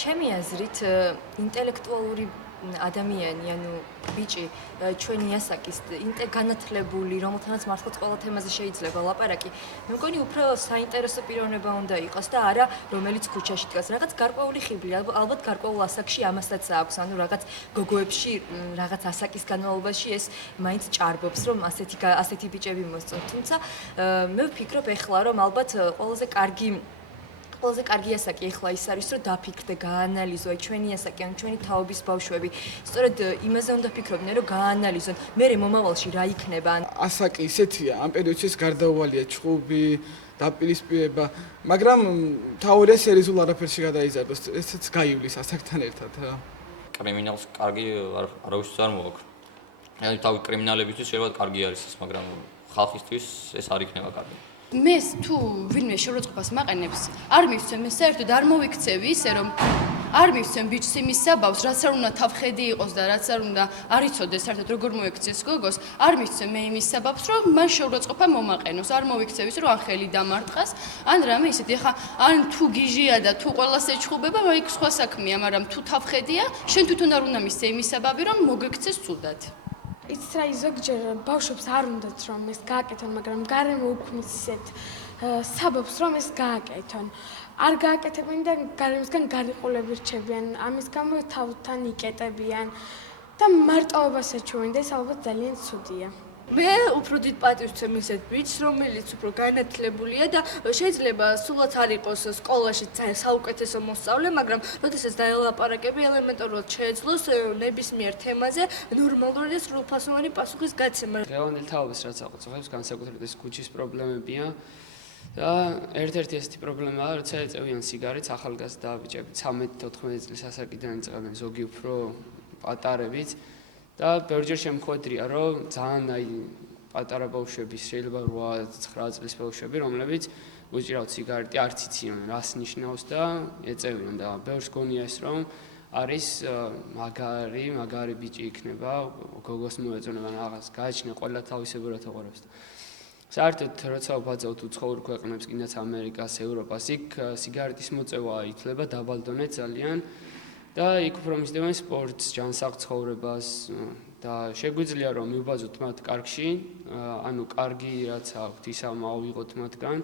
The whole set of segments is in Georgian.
ჩემი აზრით ინტელექტუალური ადამიანი, ანუ ბიჭი ჩვენი ასაკის განათლებული, რომელთანაც მართლაც ყველა თემაზე შეიძლება ლაპარაკი, მე მგონი უფრო საინტერესო პიროვნება უნდა იყოს და არა რომელიც ქუჩაში დგას. რაღაც გარკვეული ხიბლი, ალბათ გარკვეულ ასაკში ამასაც აქვს, ანუ რაღაც გოგოებში რაღაც ასაკის განმავლობაში ეს მაინც ჭარბობს, რომ ასეთი ბიჭები მოსწონ. თუმცა მე ვფიქრობ ეხლა, რომ ალბათ ყველაზე კარგი ასაკი ახლა ის არის, რომ დაფიქრდე, გაანალიზო აი ჩვენი ასაკი, ან ჩვენი თაობის ბავშვები. სწორედ იმაზე უნდა ფიქრობდნენ, რომ გაანალიზონ, მერე მომავალში რა იქნება. ასაკი ისეთია, ამ პერიოდში ეს გარდაუვალია ჩხუბი, დაპირისპირება, მაგრამ თაორია სერიოზულ არაფერში გადაიზარდოს, ესეც გაივლის ასაკთან ერთად. კრიმინალს კარგი არავისთვის არ მოაქვს. ანუ თავი კრიმინალებისთვის შეიძლება კარგი არის ეს, მაგრამ ხალხისთვის ეს არ იქნება კარგი. მე თუ ვინმე შეურაცხყოფას მაყენებს, არ მივცემ მე საერთოდ არ მოვიქცევი ისე რომ არ მივცემ ბიჭს იმის საბავს, რაც არ უნდა თავხედი იყოს და რაც არ უნდა არ იცოდეს საერთოდ როგორ მოექცეს გოგოს, არ მივცემ მე იმის საბავს, რომ მან შეურაცხყოფა მომაყენოს, არ მოვიქცევ ის რომ ან ხელი დამარტყას, ან რამე ისეთი. ხა ან თუ გიჟია და თუ ყველას ეჩხუბება, იქ სხვა საქმეა, მაგრამ თუ თავხედია, შენ თვითონ არ უნდა მისცე იმის საბაბი, რომ მოგექცეს ცუდად. It's რა ზოგჯერ ბავშვებს არ უნდათ რომ ეს გააკეთონ, მაგრამ გარემო უქმნის ისეთ საბაბს რომ ეს გააკეთონ. არ გააკეთებენ და გარემოსგან გარიყოლები რჩებიან, ამის გამო თავთან იკეტებიან და მარტოობას ეჩვენენ და ეს ალბათ ძალიან ცუდია. მე უფრო დიდ პატივს ვცემ ისეთ ბიჭს, რომელიც უფრო განათლებულია და შეიძლება სულაც არ იყოს სკოლაში საუკეთესო მოსწავლე, მაგრამ როდესაც დაელაპარაკები ელემენტარულად შეეძლოს ნებისმიერ თემაზე ნორმალური და სრულფასოვანი პასუხის გაცემა. დღევანდელ თაობას რაც აღვწევს, განსაკუთრებით ეს ქუჩის პრობლემებია და ერთ-ერთი ესეთი პრობლემაა, როცა ეწევიან სიგარეტს ახალგაზრდა ბიჭები 13-14 წლის ასაკიდან იწყებენ, ზოგი უფრო პატარებიც. და ბევრჯერ შემხვედრია, რომ ძალიან აი პატარა ბავშვები, შეიძლება 8-9 წლის ბავშვები, რომლებიც უჭირავთ სიგარეტი, არც იციან რას ნიშნავს და ეწევიან და ბევრს გონია ეს, რომ არის მაგარი ბიჭი იქნება, გოგოს მოეწონება რაღაც, გააჩნია ყველა თავისებურად აღვარებს. საერთოდ როცა ვბაძავთ უცხოურ ქვეყნებს, კიდაც ამერიკას, ევროპას, იქ სიგარეტის მოწევა ითვლება დაბალ დონე ძალიან. და იქ უფრო მისდევენ სპორტს, ჯანსაღ ცხოვრებას და შეგვიძლია რომ მივბაძოთ მათ კარგში, ანუ კარგი რაც აქვთ, ისა მოვიღოთ მათგან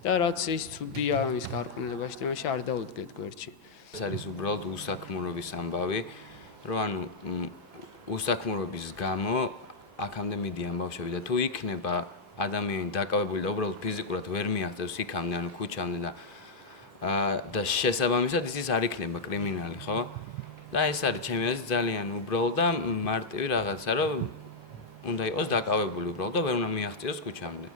და რაც ის ცუდია ის გარყვნილებაში თემაში არ დაუდგეთ გვერდში. ეს არის უბრალოდ უსაქმურობის ამბავი, რომ ანუ უსაქმურობის გამო აქამდე მიდიან ბავშვები და თუ იქნება ადამიანი დაკავებული და უბრალოდ ფიზიკურად ვერ მიაღწევს იქამდე, ანუ ქუჩამდე და შესაბამისად ის არ იქნება კრიმინალი, ხო? და ეს არის ჩემი აზრით ძალიან უბრალოდ და მარტივი რაღაცა, რომ უნდა იყოს დაკავებული უბრალოდ და ვერ უნდა მიაღწიოს ქუჩამდე.